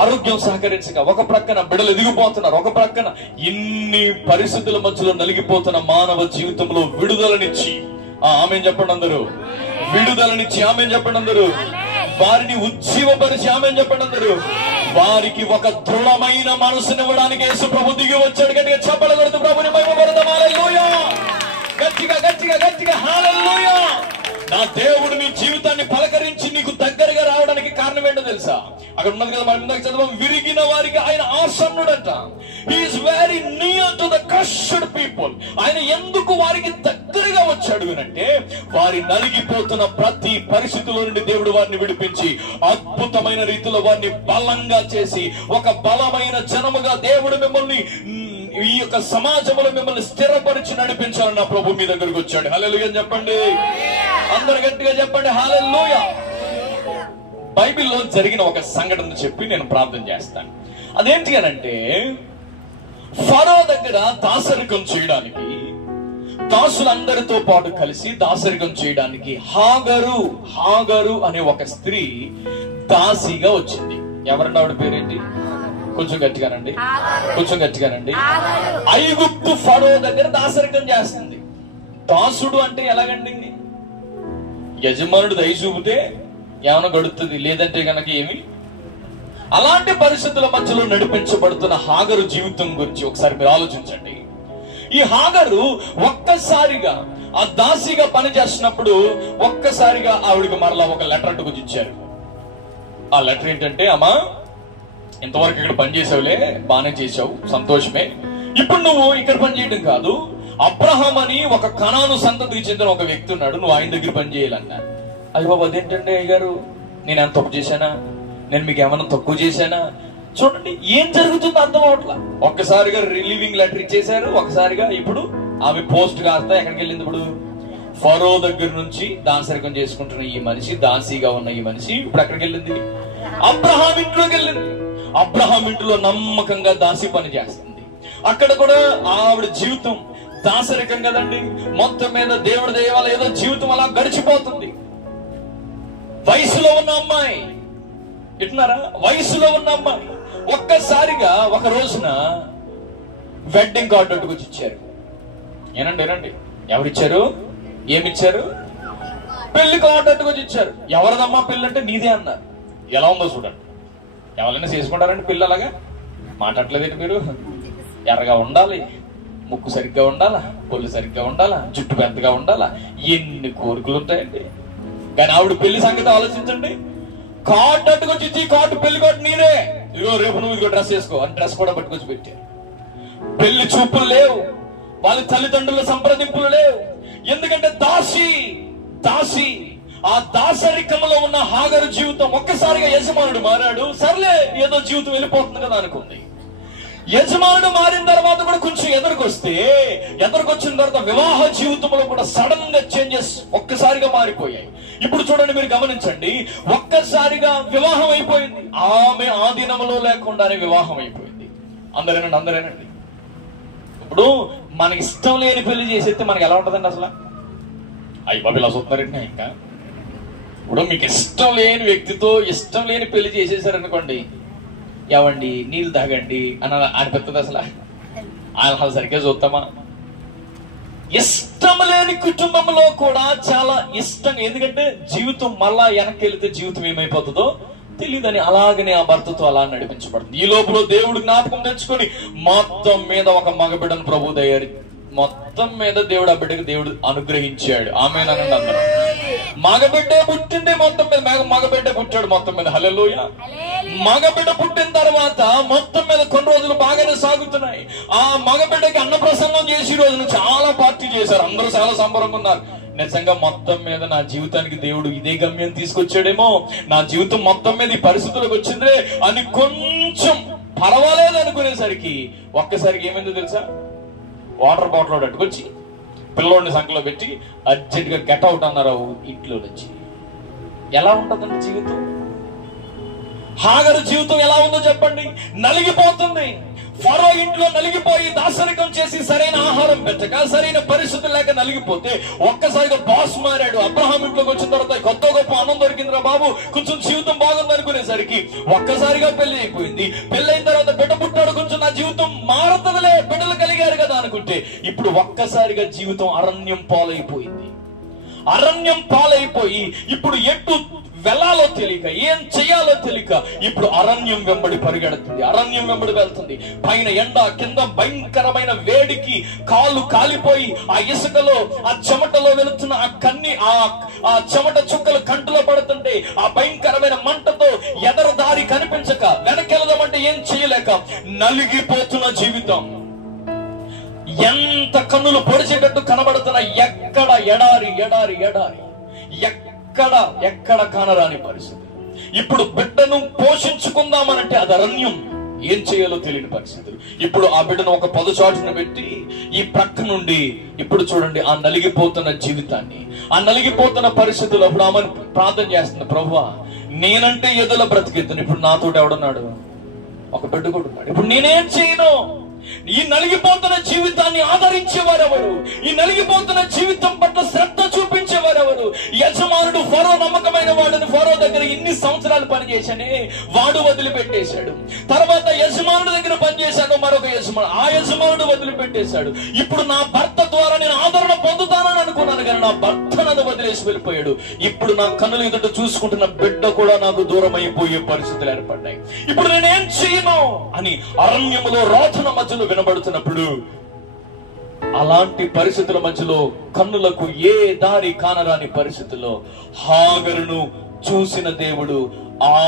ఆరోగ్యం సహకరించక, ఒక ప్రక్కన బిడ్డలు ఎదిగిపోతున్నారు, ఒక ప్రక్కన ఇన్ని పరిస్థితుల మధ్యలో నలిగిపోతున్న మానవ జీవితంలో విడుదలనిచ్చి ఆమేన్ చెప్పండి అందరూ. విడుదలనిచ్చి ఆమేన్ చెప్పండి అందరూ. వారిని ఉజ్జీవపరిచి ఆమేన్ చెప్పండి అందరూ. వారికి ఒక దృఢమైన మనసునివ్వడానికి యేసు ప్రభు దిగి వచ్చాడు. గట్టిగా చప్పట్లు కొడుతూ ప్రభుని మహిమపడదాం. హల్లెలూయా. గట్టిగా గట్టిగా గట్టిగా హల్లెలూయా. నా దేవుడు నీ జీవితాన్ని పలకరించి నీకు దగ్గరగా రావడానికి కారణం ఏంటో తెలుసా? అక్కడ ఉన్నది కదా, మనం ఇందాక చదవం, విరిగిన వారికి ఆయన ఆసన్నుడంట. He is very near to the crushed people. ఆయన ఎందుకు వారికి దగ్గరగా వచ్చాడు అంటే వారి నలిగిపోతున్న ప్రతి పరిస్థితుల్లో నుండి దేవుడు వారిని విడిపించి అద్భుతమైన రీతిలో వారిని బలంగా చేసి ఒక బలమైన జనముగా దేవుడు మిమ్మల్ని ఈ యొక్క సమాజంలో మిమ్మల్ని స్థిరపరిచి నడిపించాలని నా ప్రభు మీ దగ్గరకు వచ్చాడు. హల్లెలూయా చెప్పండి అందరు గట్టిగా చెప్పండి హల్లెలూయా. బైబిల్లో జరిగిన ఒక సంఘటన చెప్పి నేను ప్రార్థన చేస్తాను. అదేంటి అనంటే, ఫరో దగ్గర దాసరికం చేయడానికి, దాసులందరితో పాటు కలిసి దాసరికం చేయడానికి హాగరు అనే ఒక స్త్రీ దాసిగా వచ్చింది. ఎవరన్నా ఆవిడ పేరేంటి? కొంచెం గట్టిగానండి, కొంచెం గట్టిగానండి. ఐగుప్తు ఫరో దగ్గర దాసరికం చేస్తుంది. దాసుడు అంటే ఎలాగండి? యజమానుడు దయ చూపితే ఏమైనా గడుతుంది, లేదంటే గనక ఏమి. అలాంటి పరిస్థితుల మధ్యలో నడిపించబడుతున్న హాగరు జీవితం గురించి ఒకసారి మీరు ఆలోచించండి. ఈ హాగరు ఒక్కసారిగా ఆ దాసిగా పని చేస్తున్నప్పుడు ఒక్కసారిగా ఆవిడికి మరలా ఒక లెటర్ అట్టుకొచ్చి ఇచ్చారు. ఆ లెటర్ ఏంటంటే, అమ్మా ఇంతవరకు ఇక్కడ పని చేసావులే, బానే చేసావు, సంతోషమే. ఇప్పుడు నువ్వు ఇక్కడ పని చేయడం కాదు, అబ్రహాం అని ఒక కనాను సంతతికి చెందిన ఒక వ్యక్తి ఉన్నాడు, నువ్వు ఆయన దగ్గర పని చేయాలన్నా. అయ్యో బాబు అదేంటండి అయ్యగారు, నేను ఏమైనా తప్పు చేశానా? నేను మీకు ఏమైనా తక్కువ చేశానా? చూడండి ఏం జరుగుతుందో అర్థం అవట్లా. ఒక్కసారిగా రిలీవింగ్ లెటర్ ఇచ్చేశారు, ఒకసారిగా ఇప్పుడు ఆమె పోస్ట్ కాస్త ఎక్కడికి వెళ్ళింది? ఇప్పుడు ఫరో దగ్గర నుంచి దాసరికం చేసుకుంటున్న ఈ మనిషి, దాసిగా ఉన్న ఈ మనిషి ఇప్పుడు ఎక్కడికి వెళ్ళింది? అబ్రహాం ఇంట్లోకి వెళ్ళింది. అబ్రహాం ఇంట్లో నమ్మకంగా దాసి పని చేస్తుంది. అక్కడ కూడా ఆవిడ జీవితం దాసరికం కదండి. మొత్తం మీద దేవుడి దయ వల్ల ఏదో జీవితం అలా గడిచిపోతుంది. వయసులో ఉన్న అమ్మాయి, ఇట్నారా, వయసులో ఉన్న అమ్మాయి ఒక్కసారిగా ఒక రోజున వెడ్డింగ్ కార్డు అట్టుకొచ్చి ఇచ్చారు. ఏనండి ఎవరిచ్చారు? ఏమిచ్చారు? పెళ్లి కార్డు అట్టుకొచ్చి ఇచ్చారు. ఎవరిదమ్మా పెళ్లి అంటే నీదే అన్నారు. ఎలా ఉందో చూడండి. ఎవరైనా చేసుకుంటారండి పిల్లలు? అలాగా మాట్లాడలేదండి మీరు. ఎర్రగా ఉండాలి, ముక్కు సరిగ్గా ఉండాలా, పొల్లు సరిగ్గా ఉండాలా, జుట్టు పెద్దగా ఉండాలా, ఎన్ని కోరికలు ఉంటాయండి. కానీ ఆవిడ పెళ్లి సంగతి ఆలోచించండి. కార్డు అట్టుకొచ్చి ఇచ్చి, కార్డు పెళ్లి కార్డు నీదే, ఇదిగో రేపు నువ్వు ఇదిగో డ్రెస్ వేసుకో అని డ్రెస్ కూడా పట్టుకొచ్చి పెట్టారు. పెళ్లి చూపులు లేవు, వాళ్ళ తల్లిదండ్రుల సంప్రదింపులు లేవు. ఎందుకంటే దాసి ఆ దాసరికంలో ఉన్న హాగరు జీవితం ఒక్కసారిగా యజమానుడు మారాడు. సర్లే ఏదో జీవితం వెళ్ళిపోతుంది కదా అనుకుంది. యజమానుడు మారిన తర్వాత కూడా కొంచెం ఎదురుకొచ్చిన తర్వాత వివాహ జీవితంలో కూడా సడన్ గా చేంజెస్ ఒక్కసారిగా మారిపోయాయి. ఇప్పుడు చూడండి, మీరు గమనించండి, ఒక్కసారిగా వివాహం అయిపోయింది. ఆమె ఆధీనంలో లేకుండానే వివాహం అయిపోయింది. అందరేనండి. ఇప్పుడు మనకి ఇష్టం లేని పెళ్లి చేసేస్తే మనకి ఎలా ఉంటుందండి అసలు? అయ్యి బాబు ఇలా చూస్తున్నారండి. ఇంకా ఇప్పుడు మీకు ఇష్టం లేని వ్యక్తితో ఇష్టం లేని పెళ్లి చేసేసారనుకోండి, ఏవండి నీళ్ళు తాగండి అని అనిపిస్తుంది. అసలు ఆయన సరిగ్గా చూస్తామా? ఇష్టం లేని కుటుంబంలో కూడా చాలా ఇష్టంగా, ఎందుకంటే జీవితం మళ్ళా వెనక్కి వెళితే జీవితం ఏమైపోతుందో తెలియదని అలాగనే ఆ భర్తతో అలా నడిపించబడుతుంది. ఈ లోపల దేవుడు జ్ఞాపకం తెచ్చుకొని మొత్తం మీద ఒక మగబిడ్డను ప్రభు దయ్యారు. మొత్తం మీద దేవుడు ఆ బిడ్డకు దేవుడు అనుగ్రహించాడు. ఆమేనండి అందరూ. మగబిడ్డ పుట్టింది, మొత్తం మీద మగబిడ్డ పుట్టాడు మొత్తం మీద. హల్లెలూయా. మగబిడ్డ పుట్టిన తర్వాత మొత్తం మీద కొన్ని రోజులు బాగానే సాగుతున్నాయి. ఆ మగబిడ్డకి అన్నప్రసన్నం చేసి రోజున చాలా పార్టీ చేశారు. అందరూ చాలా సంబరంగా ఉన్నారు. నిజంగా మొత్తం మీద నా జీవితానికి దేవుడు ఇదే గమ్యం తీసుకొచ్చాడేమో, నా జీవితం మొత్తం మీద ఈ పరిస్థితులకు వచ్చిందే అని కొంచెం పర్వాలేదు అనుకునేసరికి ఒక్కసారికి ఏమైందో తెలుసా? వాటర్ బాటిల్ అట్టుకొచ్చి పిల్లోడిని సంఖ్యలో పెట్టి అర్జెంట్ గా గెట్ అవుట్ అన్నారు ఇంట్లో నుంచి. ఎలా ఉంటుందండి జీవితం? హాగరు జీవితం ఎలా ఉందో చెప్పండి. నలిగిపోతుంది. ఫరో ఇంట్లో నలిగిపోయి దాసరికం చేసి సరైన ఆహారం పెట్టక, సరైన పరిస్థితులు లేక నలిగిపోతే ఒక్కసారిగా బాస్ మారాడు. అబ్రహాం ఇంట్లోకి వచ్చిన తర్వాత కొత్త గొప్ప అన్నం దొరికిందిరా బాబు, కొంచెం జీవితం బాగుంది అనుకునేసరికి ఒక్కసారిగా పెళ్లి అయిపోయింది. పెళ్ళైన తర్వాత బిడ్డ పుట్టాడు, కొంచెం నా జీవితం మారుతుందిలే, బిడ్డలు కలిగారు కదా అనుకుంటే ఇప్పుడు ఒక్కసారిగా జీవితం అరణ్యం పాలైపోయింది. అరణ్యం పాలైపోయి ఇప్పుడు ఎటు వెళ్ళాలో తెలియక, ఏం చేయాలో తెలియక ఇప్పుడు అరణ్యం వెంబడి పరిగెడుతుంది. అరణ్యం వెంబడి వెళ్తుంది. పైన ఎండ, కింద భయంకరమైన వేడికి కాళ్ళు కాలిపోయి ఆ ఇసుకలో ఆ చెమటలో వెళుతున్న ఆ కన్ని ఆ చెమట చుక్కలు కంటిలో పడుతుంటే ఆ భయంకరమైన మంటతో ఎదరు దారి కనిపించక, వెనకెళ్దామంటే ఏం చేయలేక నలిగిపోతున్న జీవితం. ఎంత కన్నులు పొడిచేటట్టు కనబడుతున్న ఎక్కడ ఎడారి ఎడారి ఎడారి, ఎక్కడ కానరాని పరిస్థితి. ఇప్పుడు బిడ్డను పోషించుకుందామనంటే అది అరణ్యం, ఏం చేయాలో తెలియని పరిస్థితులు. ఇప్పుడు ఆ బిడ్డను ఒక పొదచాటును పెట్టి ఈ ప్రక్క నుండి ఇప్పుడు చూడండి ఆ నలిగిపోతున్న జీవితాన్ని, ఆ నలిగిపోతున్న పరిస్థితుల్లో అప్పుడు ఆమె ప్రార్థన చేస్తుంది, ప్రభువా నేనంటే ఎదుల బ్రతికెత్తును, ఇప్పుడు నాతోటి ఎవడున్నాడు? ఒక బిడ్డ కూడా ఉన్నాడు. ఇప్పుడు నేనేం చేయను? ఈ నలిగిపోతున్న జీవితాన్ని ఆదరించేవారెవరు? ఈ నలిగిపోతున్న జీవితం పట్ల శ్రద్ధ చూపించేవారెవరు? యజమానుడు ఫరో నమ్మకమైన వాడిని ఫరో దగ్గర ఇన్ని సంవత్సరాలు పనిచేశానే, వాడు వదిలిపెట్టేశాడు. తర్వాత యజమానుడి దగ్గర పనిచేశాడు మరొక యజమానుడు, ఆ యజమానుడు వదిలిపెట్టేశాడు. ఇప్పుడు నా భర్త ద్వారా నేను ఆదరణ పొందుతానని అనుకున్నాను, కానీ నా భర్త నన్ను వదిలేసి వెళ్ళిపోయాడు. ఇప్పుడు నా కన్నులు ఎదుట చూసుకుంటున్న బిడ్డ కూడా నాకు దూరం అయిపోయే పరిస్థితులు ఏర్పడ్డాయి. ఇప్పుడు నేనేం చేయను అని అరణ్యములో రోదన మధ్యలో వినబడుతున్నప్పుడు, అలాంటి పరిస్థితుల మధ్యలో కన్నులకు ఏ దారి కానరాని పరిస్థితుల్లో హాగరును చూసిన దేవుడు ఆ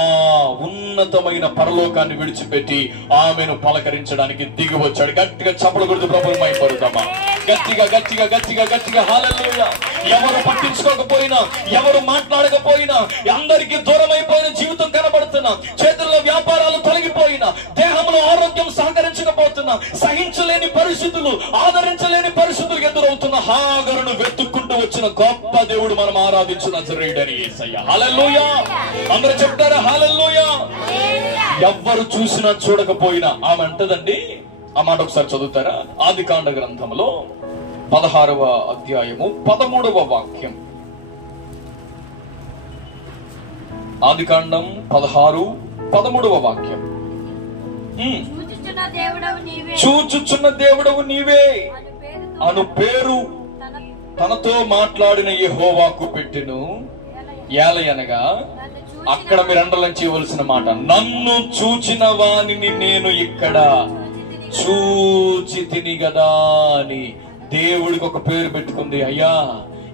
ఉన్నతమైన పరలోకాన్ని విడిచిపెట్టి ఆమెను పలకరించడానికి దిగి వచ్చాడు. గట్టిగా చప్పలు కొడుతూ ప్రభువుని మహిమపరుద్దామా? గట్టిగా గట్టిగా గట్టిగా గట్టిగా హల్లెలూయా. ఎవరు పట్టించుకోకపోయినా, ఎవరు మాట్లాడకపోయినా, అందరికీ దూరం అయిపోయిన జీవితం కనబడుతున్నా, చేతుల్లో వ్యాపారాలు తొలగిపోయినా, దేహంలో ఆరోగ్యం సహకరించకపోతున్నా, సహించలేని పరిస్థితులు, ఆదరించలేని పరిస్థితులు ఎదురవుతున్న హాగరును వెతుక్కుంటూ వచ్చిన గొప్ప దేవుడు మనం ఆరాధించిన నజరేయుడైన యేసయ్య. హల్లెలూయా. అందరూ చెప్తారా హల్లెలూయా? ఎవ్వరు చూసినా చూడకపోయినా ఆమె అంటదండి. ఆ మాట ఒకసారి చదువుతారా? ఆదికాండ గ్రంథంలో 16వ అధ్యాయము 13వ వాక్యం. ఆదికాండం 16:13 వాక్యం. చూచుచున్న దేవుడవు నీవే అను పేరు తనతో మాట్లాడిన యెహోవాకు పెట్టెను. ఏలయనగా అక్కడ మీరు అండర్లైన్ చేయవలసిన మాట, నన్ను చూచిన వానిని నేను ఇక్కడ చూచి తిని గదా అని దేవుడికి ఒక పేరు పెట్టుకుంది. అయ్యా,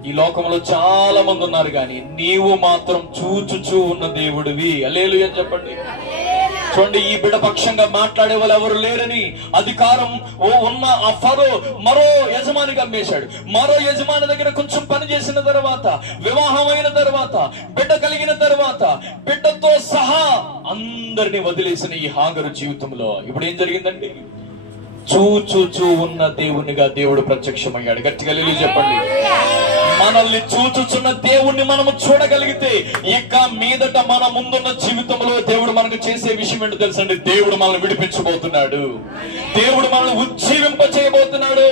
ఈ లోకంలో చాలా మంది ఉన్నారు, కానీ నీవు మాత్రం చూచుచూ ఉన్న దేవుడివి. హల్లెలూయా చెప్పండి. చూడండి, ఈ బిడ్డ పక్షంగా మాట్లాడే వాళ్ళు ఎవరు లేరని అధికారం ఉన్న ఆ ఫరో మరో యజమానికి అమ్మేశాడు. మరో యజమాని దగ్గర కొంచెం పని చేసిన తర్వాత, వివాహం అయిన తర్వాత, బిడ్డ కలిగిన తర్వాత, బిడ్డతో సహా అందరినీ వదిలేసిన ఈ హాగరు జీవితంలో ఇప్పుడు ఏం జరిగిందండి? చూచూచూ ఉన్న దేవునిగా దేవుడు ప్రత్యక్షమయ్యాడు. గట్టిగా హల్లెలూయా చెప్పండి. మనల్ని చూచుచున్న దేవుణ్ణి మనము చూడగలిగితే ఇక మీదట మన ముందున్న జీవితంలో దేవుడు మనకు చేసే విషయం ఏంటో తెలుసండి. దేవుడు మనల్ని విడిపించబోతున్నాడు. దేవుడు మనల్ని ఉజ్జీవింప చేయబోతున్నాడు.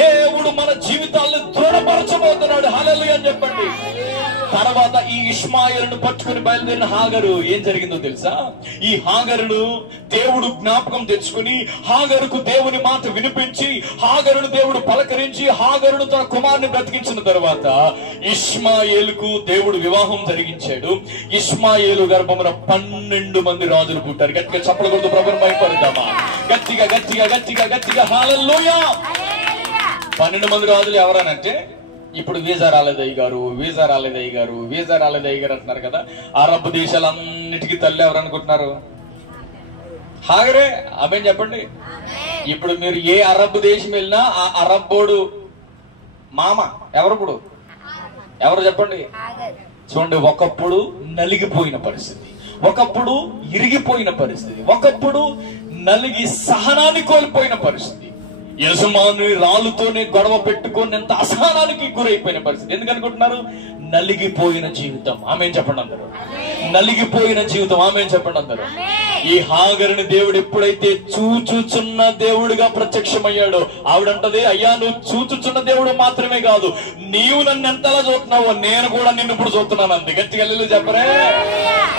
దేవుడు మన జీవితాలను దృఢపరచబోతున్నాడు. హల్లెలూయా అని చెప్పండి. తర్వాత ఈ ఇష్మాయేలును పట్టుకుని బయలుదేరిన హాగరు ఏం జరిగిందో తెలుసా? ఈ హాగరును దేవుడు జ్ఞాపకం తెచ్చుకుని హాగరుకు దేవుని మాట వినిపించి హాగరును దేవుడు పలకరించి హాగరును తన కుమారుని బ్రతికించిన తర్వాత ఇష్మాయేలుకు దేవుడు వివాహం జరిగించాడు. ఇష్మాయేలు గర్భమున 12 మంది రాజులు పుట్టారు. గట్టిగా చప్పలకొడుతూ ప్రభువుని భయపడదామా? గట్టిగా గట్టిగా గట్టిగా గట్టిగా హల్లెలూయా. 12 మంది రాజులు ఎవరనంటే, ఇప్పుడు వీసా రాలేదయ్య గారు, వీసా రాలేదయ్య గారు, వీసా రాలేదయ్య గారు అంటున్నారు కదా. అరబ్ దేశాలన్నిటికీ తల్లి ఎవరు అనుకుంటున్నారు? హాగరే. అవేం చెప్పండి. ఇప్పుడు మీరు ఏ అరబ్ దేశం వెళ్ళినా ఆ అరబ్బోడు మామ ఎవరు చెప్పండి. చూడండి, ఒకప్పుడు నలిగిపోయిన పరిస్థితి, ఒకప్పుడు ఇరిగిపోయిన పరిస్థితి, ఒకప్పుడు నలిగి సహనాన్ని కోల్పోయిన పరిస్థితి, యజమాని రాళ్ళతోనే గొడవ పెట్టుకునేంత అసహనానికి గురైపోయిన పరిస్థితి. ఎందుకనుకుంటున్నారు? నలిగిపోయిన జీవితం. ఆమేన్ చెప్పండి అందరూ. నలిగిపోయిన జీవితం. ఆమేన్ చెప్పండి అందరూ. ఈ హాగరుని దేవుడు ఎప్పుడైతే చూచుచున్న దేవుడిగా ప్రత్యక్షమయ్యాడో ఆవిడంటది, అయ్యా నువ్వు చూచుచున్న దేవుడు మాత్రమే కాదు, నీవు నన్ను ఎంతలా చూస్తున్నావో నేను కూడా నిన్ను ఇప్పుడు చూస్తున్నాను అంది. గట్టిగా హల్లెలూయా చెప్పరే.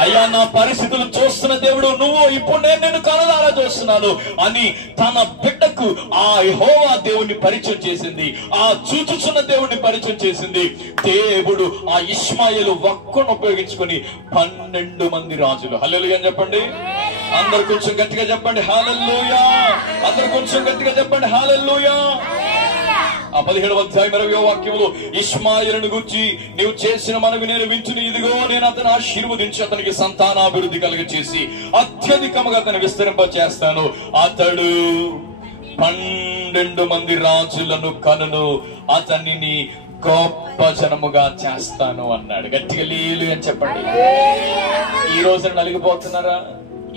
అయ్యా నా పరిస్థితులు చూస్తున్న దేవుడు నువ్వు, ఇప్పుడు నేను నిన్ను కనులారా చూస్తున్నాను అని తన బిడ్డకు ఆ యెహోవా దేవుణ్ణి పరిచయం చేసింది. ఆ చూచుచున్న దేవుణ్ణి పరిచయం చేసింది. దేవుడు ఆ ఇష్మాయేలు ఒక్కను ఉపయోగించుకుని 12 మంది రాజులు. హల్లెలూయా అని చెప్పండి. అందరు కొంచెం గట్టిగా చెప్పండి హల్లెలూయా. అందరు కొంచెం గట్టిగా చెప్పండి హల్లెలూయా. ఆ 17వ అధ్యాయం 20వ వాక్యంలో ఇష్మాయేలును గురించి, నీవు చేసిన మనవి నేను వింటుని, ఇదిగో నేను అతను ఆశీర్వదించి అతనికి సంతానాభివృద్ధి కలుగచేసి అత్యధికముగా అతను విస్తరింప చేస్తాను. అతడు 12 మంది రాజులను కనును, అతనిని గొప్ప జనముగా చేస్తాను అన్నాడు. గట్టిగా హల్లెలూయా అని చెప్పండి. ఈ రోజున నలిగిపోతున్నారా?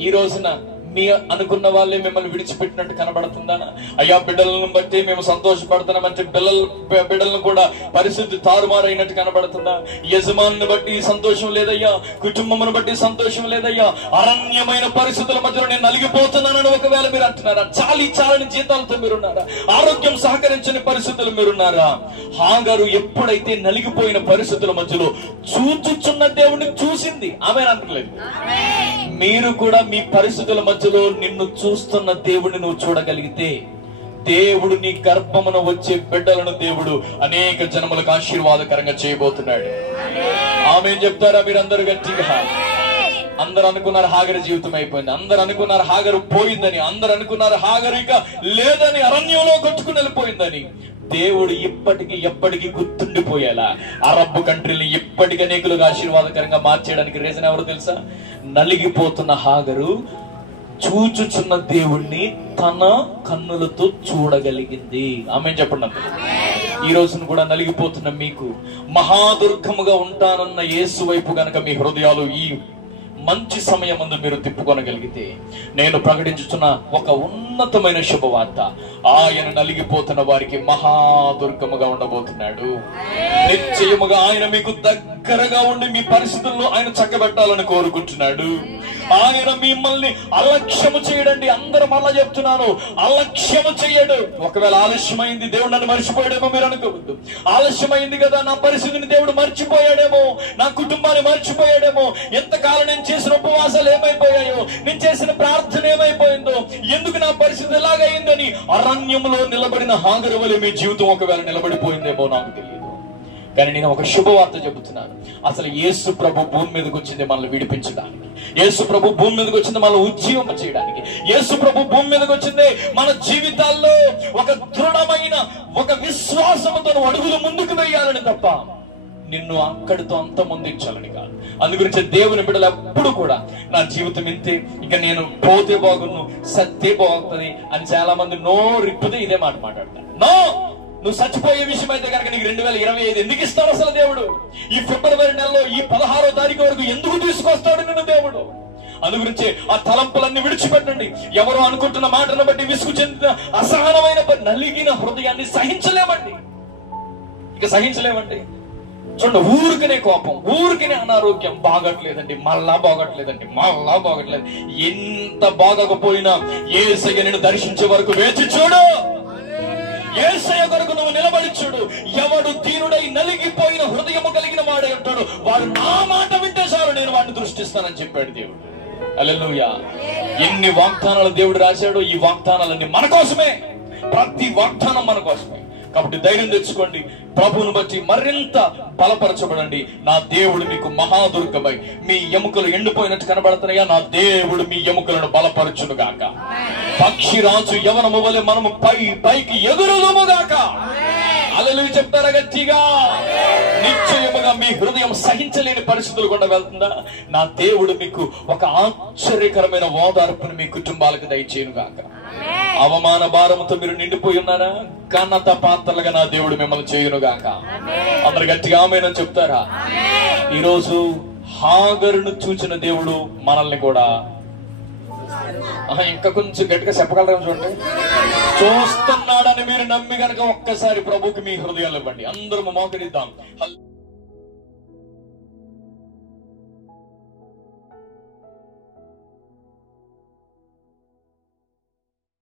ఈ రోజున మీ అనుకున్న వాళ్ళే మిమ్మల్ని విడిచిపెట్టినట్టు కనబడుతుందా? అయ్యా బిడ్డలను బట్టి మేము సంతోషపడుతున్నామంటే బిడ్డలను కూడా పరిస్థితి తారుమారైనట్టు కనబడుతుందా? యజమాని బట్టి సంతోషం లేదయ్యా, కుటుంబమును బట్టి సంతోషం లేదయ్యా, అరణ్యమైన పరిస్థితుల మధ్యలో నేను నలిగిపోతున్నానని ఒకవేళ మీరు అంటున్నారా? చాలని జీతాలతో మీరున్నారా? ఆరోగ్యం సహకరించని పరిస్థితులు మీరున్నారా? హాగరు ఎప్పుడైతే నలిగిపోయిన పరిస్థితుల మధ్యలో చూచుచున్న దేవుడిని చూసింది, ఆమె అంటలేదు. మీరు కూడా మీ పరిస్థితుల మధ్యలో నిన్ను చూస్తున్న దేవుడిని నువ్వు చూడగలిగితే, దేవుడు నీ గర్భమున వచ్చే బిడ్డలను దేవుడు అనేక జనములకు ఆశీర్వాదకరంగా చేయబోతున్నాడు. ఆమేన్ చెప్తారా మీరందరూ గట్టిగా? అందరు అనుకున్నారు హాగరు జీవితం అయిపోయింది, అందరు అనుకున్నారు హాగరు పోయిందని, అందరు అనుకున్నారు హాగరు ఇక లేదని, అరణ్యంలో కొట్టుకుని వెళ్ళిపోయిందని. దేవుడు ఎప్పటికీ గుర్తుండిపోయేలా అరబ్ కంట్రీని ఇప్పటికీ అనేకులుగా ఆశీర్వాదకరంగా మార్చేయడానికి రీజన్ ఎవరు తెలుసా? నలిగిపోతున్న హాగరు చూచుచున్న దేవుణ్ణి తన కన్నులతో చూడగలిగింది. ఆమేన్ చెప్పండి అందరూ. ఈ రోజును కూడా నలిగిపోతున్న మీకు మహాదుర్గముగా ఉంటానన్న యేసు వైపు గనక మీ హృదయాలు ఈ మంచి సమయం ముందు మీరు తిప్పుకొనగలిగితే, నేను ప్రకటించుతున్న ఒక ఉన్నతమైన శుభవార్త, ఆయన నలిగిపోతున్న వారికి మహాదుర్గముగా ఉండబోతున్నాడు. నిశ్చయముగా ఆయన మీకు దగ్గరగా ఉండి మీ పరిస్థితుల్లో ఆయన చక్కబెట్టాలని కోరుకుంటున్నాడు. ఆయన మిమ్మల్ని అలక్ష్యము చేయడండి. అందరూ మళ్ళా చెప్తున్నాను, అలక్ష్యము చేయడు. ఒకవేళ ఆలస్యమైంది, దేవుడు నన్ను మర్చిపోయాడేమో మీరు అనుకోవద్దు. ఆలస్యమైంది కదా, నా పరిస్థితిని దేవుడు మర్చిపోయాడేమో, నా కుటుంబాన్ని మర్చిపోయాడేమో, ఎంతకాలం నేను చేసిన ఉపవాసాలు ఏమైపోయాయో, నేను చేసిన ప్రార్థన ఏమైపోయిందో, ఎందుకు నా పరిస్థితి ఎలాగైందని అరణ్యంలో నిలబడిన హాగరు వలె మీ జీవితం ఒకవేళ నిలబడిపోయిందేమో నాకు తెలియదు. కానీ నేను ఒక శుభవార్త చెబుతున్నాను. అసలు యేసు ప్రభు భూమి మీదకి వచ్చింది మనల్ని విడిపించడానికి, యేసు ప్రభు భూమి మీదకి వచ్చింది మనల్ని ఉజ్జీవం చేయడానికి, యేసు ప్రభు భూమి మీదకి వచ్చింది మన జీవితాల్లో ఒక దృఢమైన ఒక విశ్వాసంతో అడుగులు ముందుకు వేయాలని తప్ప నిన్ను అక్కడితో అంతమొందించాలని కాదు. అందుగురించి దేవుని బిడ్డలు ఎప్పుడు కూడా నా జీవితం ఇంతే, ఇక నేను పోతే బాగున్ను, సత్తే బాగుతుంది అని చాలా మంది నోరిప్పితే ఇదే మాట మాట్లాడతారు. నో, నువ్వు చచ్చిపోయే విషయం అయితే కనుక నీకు 2025 ఎందుకు ఇస్తాడు అసలు దేవుడు? ఈ ఫిబ్రవరి నెలలో ఈ 16వ తారీఖు వరకు ఎందుకు తీసుకొస్తాడు నిన్ను దేవుడు? అందు గురించి ఆ తలంపులన్నీ విడిచిపెట్టండి. ఎవరో అనుకుంటున్న మాటను బట్టి విసుగు చెందిన అసహనమైన నలిగిన హృదయాన్ని సహించలేమండి. ఇక సహించలేమండి. చూడండి, ఊరికనే కోపం, ఊరికనే అనారోగ్యం, బాగట్లేదండి, మళ్ళా బాగట్లేదు. ఎంత బాగకపోయినా యేసయ్య నిన్ను దర్శించే వరకు వేచి చూడు. యేసయ్య కొరకు నువ్వు నిలబడి చూడు. ఎవడు దీనుడై నలిగిపోయిన హృదయము కలిగిన వాడై ఉంటాడు, వాడు నా మాట వింటే చాలు, నేను వాడిని దృష్టిస్తానని చెప్పాడు దేవుడు. హల్లెలూయా. ఎన్ని వాగ్దానాలు దేవుడు రాశాడో, ఈ వాగ్దానాలన్నీ మన కోసమే. ప్రతి వాగ్దానం మన కోసమే. కాబట్టి ధైర్యం తెచ్చుకోండి. ప్రభువును బట్టి మరింత బలపరచబడండి. నా దేవుడు మీకు మహాదుర్గమై, మీ ఎముకలు ఎండిపోయినట్టు కనబడుతున్నాయా? నా దేవుడు మీ ఎముకలను బలపరచును గాక. పక్షిరాజు యవనము వలె మనము పైకి ఎగురుదుము గాక. హల్లెలూయా చెప్తారా గట్టిగా? నిశ్చయముగా మీ హృదయం సహించలేని పరిస్థితులు కూడా వెళ్తుందా? నా దేవుడు మీకు ఒక ఆశ్చర్యకరమైన ఓదార్పును మీ కుటుంబాలకు దయచేయును గాక. అవమాన భారముతో మీరు నిండిపోయి ఉన్నారా? ఘనత పాత్రలుగా నా దేవుడు మిమ్మల్ని చేయును గాక. అందరు గట్టిగా ఆమేనని చెప్తారా? ఈరోజు హాగరును చూచిన దేవుడు మనల్ని కూడా ఇంకా కొంచెం గట్టిగా చెప్పగలరా? చూడండి, చూస్తున్నాడని మీరు నమ్మి గనక ఒక్కసారి ప్రభుకి మీ హృదయాలు ఇవ్వండి. అందరూ మోకరిద్దాం.